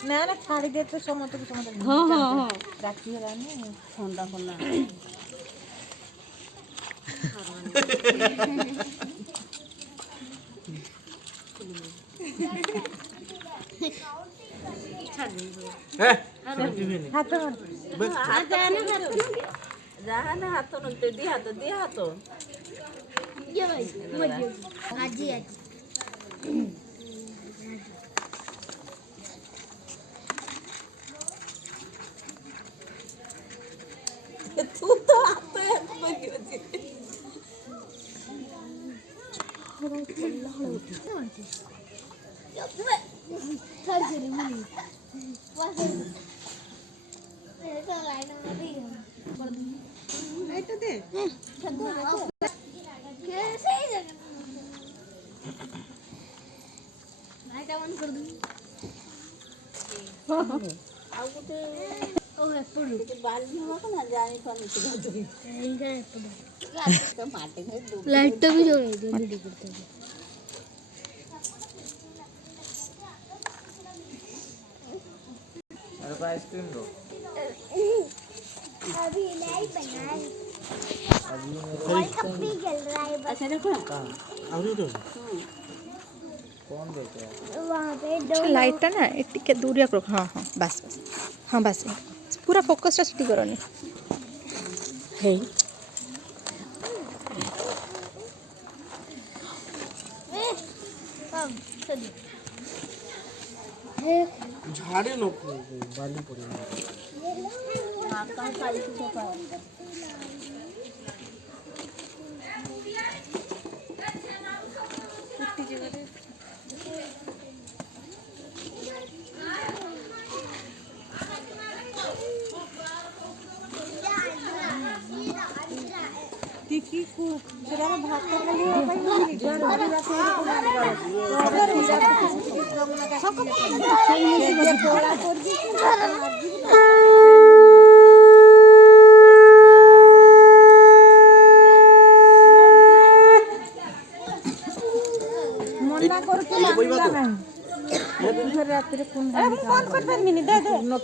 ନା ନା ଛାଡ଼ି ଦେ ତ ସମସ୍ତଙ୍କୁ ସମସ୍ତେ ହଁ ହଁ ହଁ ରାତି ହେଲାନି ଥଣ୍ଡା ଫଣ୍ଡା ହାତ ଯାହା ନା ହାତ ଦି ହାତ ଆଜି ତୁ ତ ହାତ ଅଛି ଆଉ ଗୋଟେ ବାଲି ହବ ନା ଜାଣିପାରୁନି ଲାଇଟ୍ ବି ଜଳେଇ ଦେ ଭିଡ଼ିଓ करते हैं आइसक्रीम दो अभी नहीं बनाए अभी कभी जल रहा है अच्छा देखो कौन देते हैं वहाँ पे दो लाइट ना टिके दूरिया कर हाँ हाँ बस बस हाँ बस पूरा फोकस टी करनी हे झाड़े नो बाली पड़ी टिकी को सेरा भात खाली मना करू रात रे फोन बंद कर